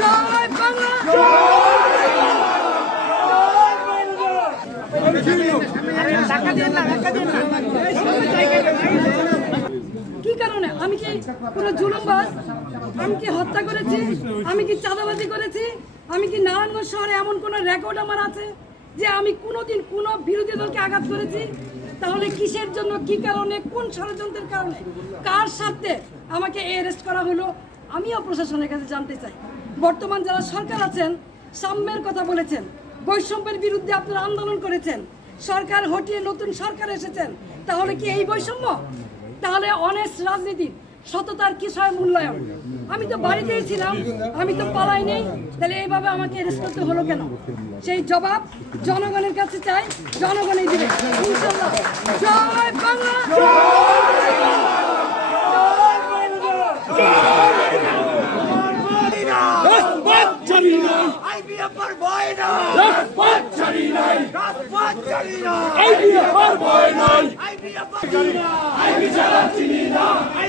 জয় বাংলা। কি কারণে? আমি কি পুরো জুলুমবাজ? আমি কি হত্যা করেছি? আমি কি চাঁদাবাজি করেছি? আমি কি নারায়ণগঞ্জ শহরে এমন কোন রেকর্ড আমার আছে যে আমি কোনোদিন কোনো বিরোধী দলকে আঘাত করেছি? তাহলে কিসের জন্য, কি কারণে, কোন ষড়যন্ত্রের কারণে, কার স্বার্থে আমাকে অ্যারেস্ট করা হলো? আমিও প্রশাসনের কাছে জানতে চাই। বর্তমান যারা সরকার আছেন, সাম্যের কথা বলেছেন, বৈষম্যের বিরুদ্ধে আপনারা আন্দোলন করেছেন, সরকার হটিয়ে নতুন সরকার এসেছেন, তাহলে কি এই বৈষম্য? তাহলে অনেস্ট রাজনীতি, সততার কিসের মূল্যায়ন? আমি তো বাড়িতেই ছিলাম, আমি তো পালাই নেই, তাহলে এইভাবে আমাকে অ্যারেস্ট করতে হলো কেন? সেই জবাব জনগণের কাছে চাই, জনগণই দিবে ইনশাআল্লাহ। জয় বাংলা। I